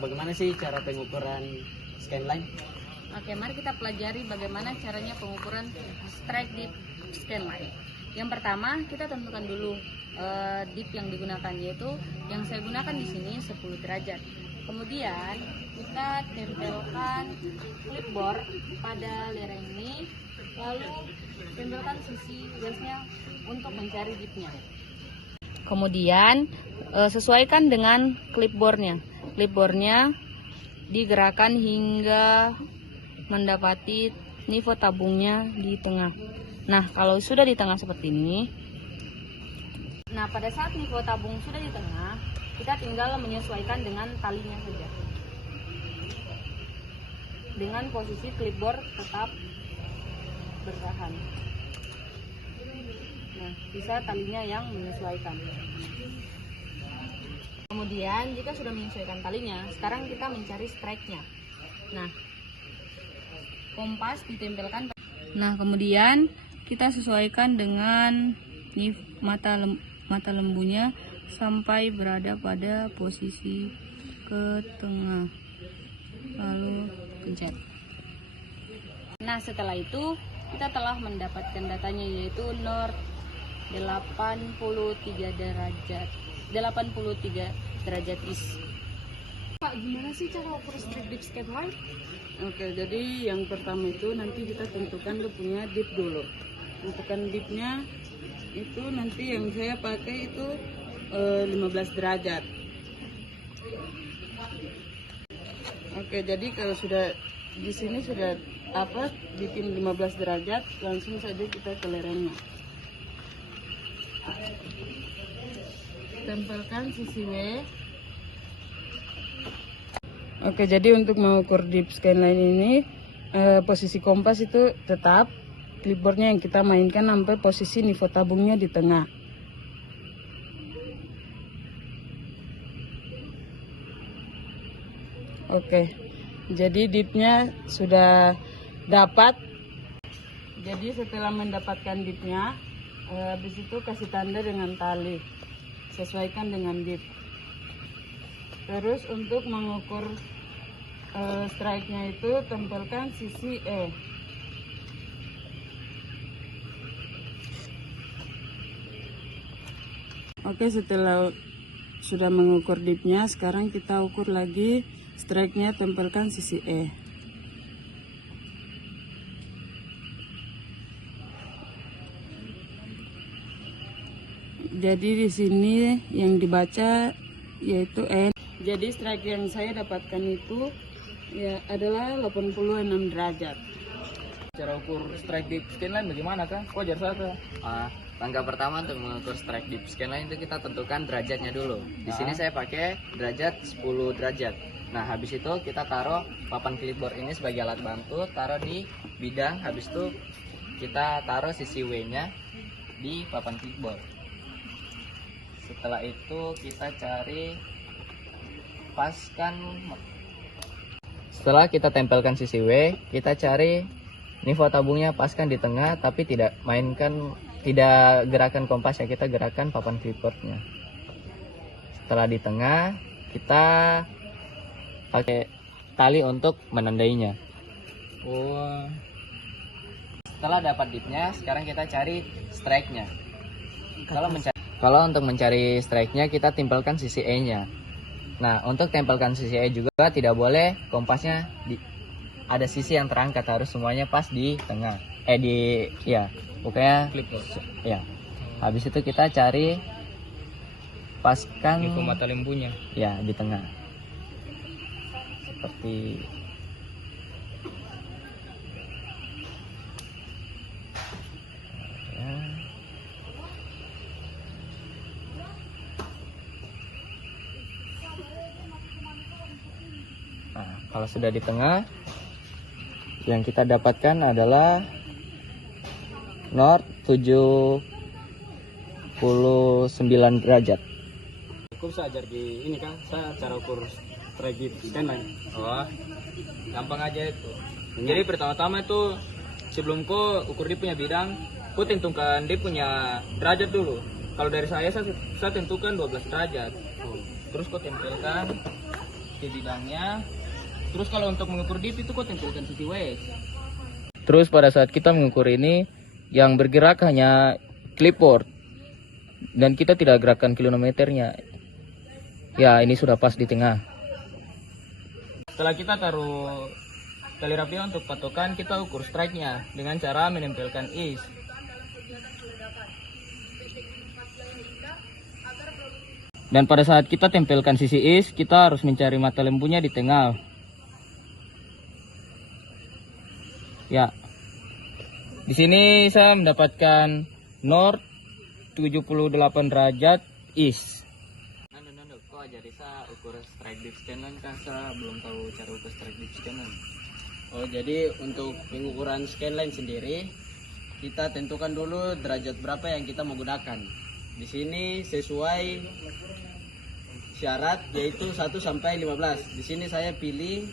bagaimana sih cara pengukuran scanline? Oke, mari kita pelajari bagaimana caranya pengukuran strike dip scanline. Yang pertama, kita tentukan dulu dip yang digunakan, yaitu yang saya gunakan di sini 10 derajat. Kemudian kita tempelkan clipboard pada lereng ini, lalu tempelkan sisi gasnya untuk mencari dipnya. Kemudian sesuaikan dengan clipboardnya. Clipboardnya digerakkan hingga mendapati nivoo tabungnya di tengah. Nah, kalau sudah di tengah seperti ini, nah pada saat nivoo tabung sudah di tengah, kita tinggal menyesuaikan dengan talinya saja. Dengan posisi clipboard tetap bertahan. Nah, bisa talinya yang menyesuaikan. Kemudian jika sudah menyesuaikan talinya, sekarang kita mencari strike-nya. Nah, kompas ditempelkan. Nah, kemudian kita sesuaikan dengan mata lembunya sampai berada pada posisi ke tengah. Lalu pencet. Nah, setelah itu kita telah mendapatkan datanya, yaitu north 83 derajat east. Pak, gimana sih cara ukur strike dip scanline? Oke, jadi yang pertama itu nanti kita tentukan lu punya dip dulu. Tentukan dipnya itu nanti yang saya pakai itu 15 derajat. Oke, jadi kalau sudah di sini sudah bikin 15 derajat, langsung saja kita ke lerengnya. Tempelkan sisi W. Oke, jadi untuk mengukur dip scanline ini posisi kompas itu tetap clipboardnya yang kita mainkan sampai posisi nivoo tabungnya di tengah. Oke, jadi dipnya sudah dapat. Jadi setelah mendapatkan dipnya, habis itu kasih tanda dengan tali, sesuaikan dengan dip. Terus untuk mengukur strike-nya itu tempelkan sisi E. Oke, setelah sudah mengukur dipnya, sekarang kita ukur lagi strike-nya, tempelkan sisi E. Jadi di sini yang dibaca yaitu N. Jadi strike yang saya dapatkan itu ya adalah 86 derajat. Cara ukur strike dip scanline bagaimana kah? Kok ajar saya? Langkah pertama untuk mengukur strike dip scanline itu kita tentukan derajatnya dulu. Di sini saya pakai derajat 10 derajat. Nah, habis itu kita taruh papan clipboard ini sebagai alat bantu, taruh di bidang. Habis itu kita taruh sisi W-nya di papan clipboard. Setelah itu kita cari paskan. Setelah kita tempelkan sisi W, kita cari nivoo tabungnya, paskan di tengah, tapi tidak gerakan kompasnya, kita gerakan papan clipboardnya. Setelah di tengah, kita pakai tali untuk menandainya. Setelah dapat dipnya, sekarang kita cari strike-nya. Kalau untuk mencari strike-nya, kita tempelkan sisi E-nya. Nah, untuk tempelkan sisi E juga tidak boleh kompasnya ada sisi yang terangkat, harus semuanya pas di tengah. Pokoknya clipboard. Ya. Habis itu kita cari paskan Nivoo mata lembunya. Ya, di tengah. Seperti Nah, kalau sudah di tengah, yang kita dapatkan adalah north 79 derajat. Aku bisa ajar di ini kan, saya cara ukur strike dip scanline. Gampang aja itu. Jadi pertama-tama itu sebelum kau ukur dia punya bidang, kau tentukan dia punya derajat dulu. Kalau dari saya tentukan 12 derajat. Terus kau tempelkan ke bidangnya. Terus kalau untuk mengukur dip itu kau tempelkan sisi west. Terus pada saat kita mengukur ini, yang bergerak hanya clipboard dan kita tidak gerakkan kilometernya. Ya, ini sudah pas di tengah. Setelah kita taruh tali rapia untuk patokan, kita ukur strike-nya dengan cara menempelkan is. Dan pada saat kita tempelkan sisi is, kita harus mencari mata lembunya di tengah. Ya. Di sini saya mendapatkan north 78 derajat east. Kok ajari saya ukur strike dip scanlan kan saya belum tahu cara ukur strike dip scanlan. Oh, jadi untuk pengukuran scanline sendiri kita tentukan dulu derajat berapa yang kita mau gunakan. Di sini sesuai syarat yaitu 1 sampai 15. Di sini saya pilih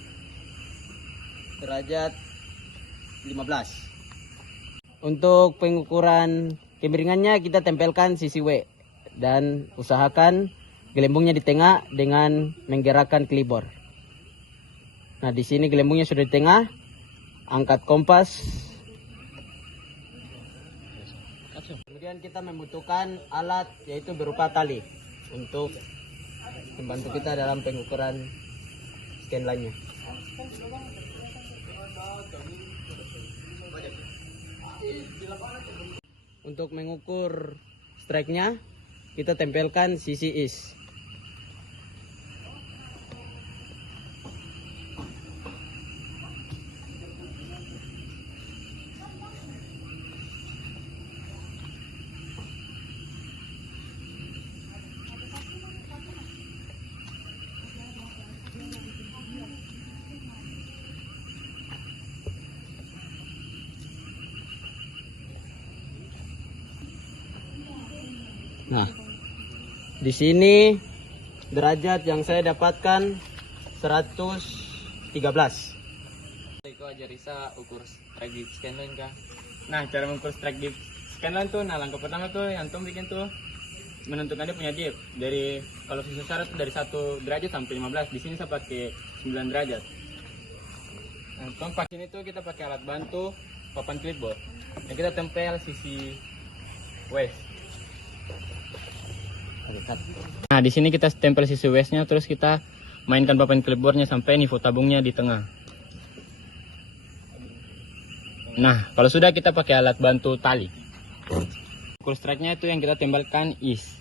derajat 15. Untuk pengukuran kemiringannya kita tempelkan sisi W dan usahakan gelembungnya di tengah dengan menggerakkan clipboard. Nah, di sini gelembungnya sudah di tengah. Angkat kompas. Kemudian kita membutuhkan alat yaitu berupa tali untuk membantu kita dalam pengukuran scanline-nya. Untuk mengukur strike-nya, kita tempelkan sisi is. Nah, di sini derajat yang saya dapatkan 113. Kau ajari saya ukur strike dip scanlan kah? Nah, cara mengukur strike dip scanlan tuh, nah langkah pertama tuh yang Tom bikin tuh menentukan dia punya dip. Dari kalau sisa syarat tuh dari 1 derajat sampai 15. Di sini saya pakai 9 derajat. Nah, Tom pakai ini tuh kita pakai alat bantu papan clipboard. Yang kita tempel sisi west. Nah, di sini kita tempel sisi westnya, terus kita mainkan papan clipboardnya sampai nivo tabungnya di tengah. Nah, kalau sudah kita pakai alat bantu tali. Ukur strike-nya itu yang kita tembakkan is.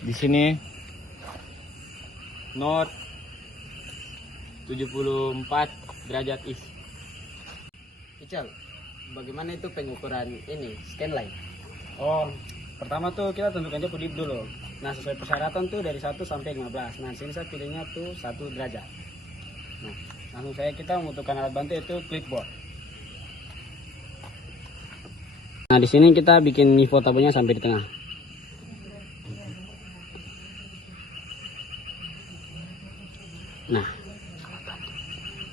Di sini north 74 derajat east. Ical, bagaimana itu pengukuran ini scanline? Oh, pertama tuh kita tentukan aja dip dulu. Nah, sesuai persyaratan tuh dari 1 sampai 15. Nah, sini saya pilihnya tuh 1 derajat. Nah, langsung kita membutuhkan alat bantu itu clipboard. Nah, di sini kita bikin nivo tabungnya sampai di tengah.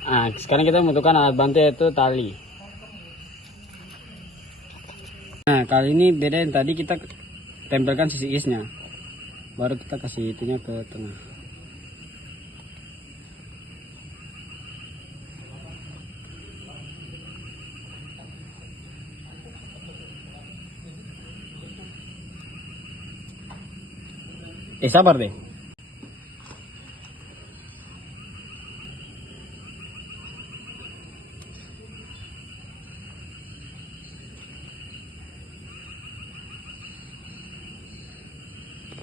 Nah, sekarang kita membutuhkan alat bantu yaitu tali. Nah, kali ini beda yang tadi kita tempelkan sisi isnya, baru kita kasih itunya ke tengah. Sabar deh.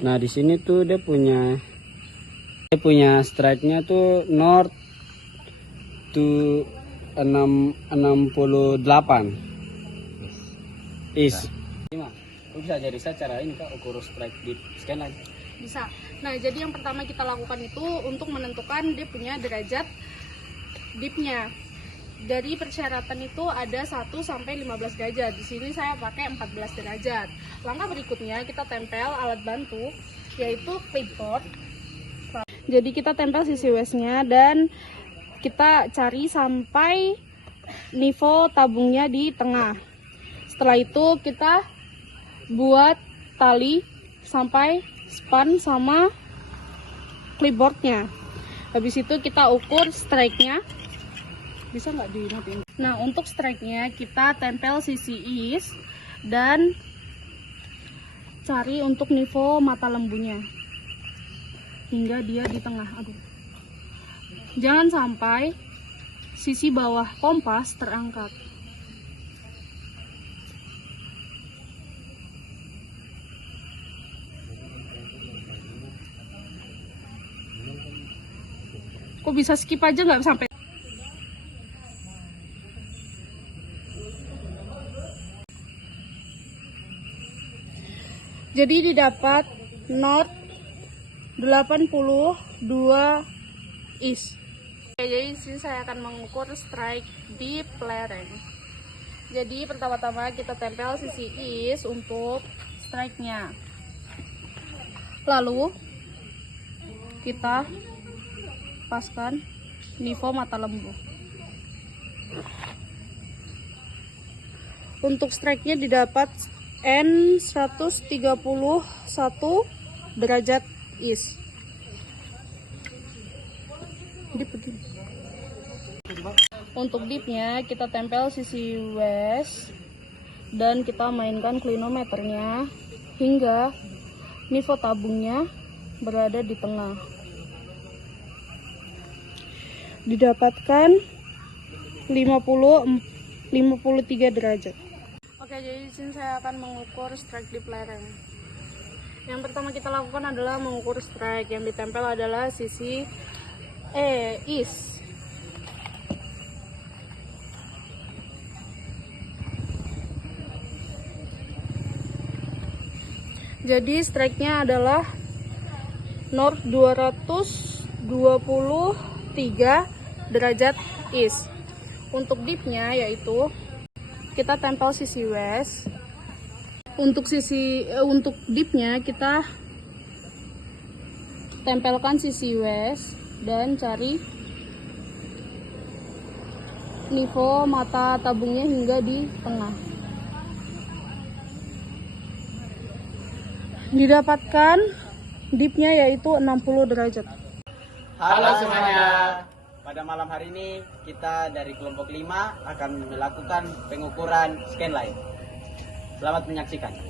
Nah, di sini tuh dia punya strike-nya tuh north to 68 is. Lu bisa jadi saya cara ini Kak, ukur strike dip scanline. Bisa. Nah, jadi yang pertama kita lakukan itu untuk menentukan dia punya derajat dipnya. Dari persyaratan itu ada 1 sampai 15 derajat. Di sini saya pakai 14 derajat. Langkah berikutnya kita tempel alat bantu yaitu clipboard. Jadi kita tempel sisi waistnya dan kita cari sampai nivo tabungnya di tengah. Setelah itu kita buat tali sampai span sama clipboardnya. Habis itu kita ukur strike-nya. Bisa nggak dimatiin? Nah, untuk strike-nya kita tempel sisi is dan cari untuk nivo mata lembunya hingga dia di tengah. Aduh, jangan sampai sisi bawah kompas terangkat. Kok bisa skip aja nggak sampai? Jadi didapat knot 82 is. Oke, jadi sini saya akan mengukur strike di lereng. Jadi pertama-tama kita tempel sisi is untuk strike-nya. Lalu kita paskan nivo mata lembu. Untuk strike-nya didapat N 131 derajat is. Dip begini. Untuk dipnya kita tempel sisi west dan kita mainkan klinometernya hingga nivo tabungnya berada di tengah. Didapatkan 53 derajat. Oke, jadi di sini saya akan mengukur strike di lereng. Yang pertama kita lakukan adalah mengukur strike. Yang ditempel adalah sisi is. Jadi strike-nya adalah north 223 derajat is. Untuk dipnya yaitu kita tempel sisi west. Untuk dipnya kita tempelkan sisi west dan cari nivo mata tabungnya hingga di tengah. Didapatkan dipnya yaitu 60 derajat. Halo semuanya. Pada malam hari ini kita dari kelompok 5 akan melakukan pengukuran scanline. Selamat menyaksikan.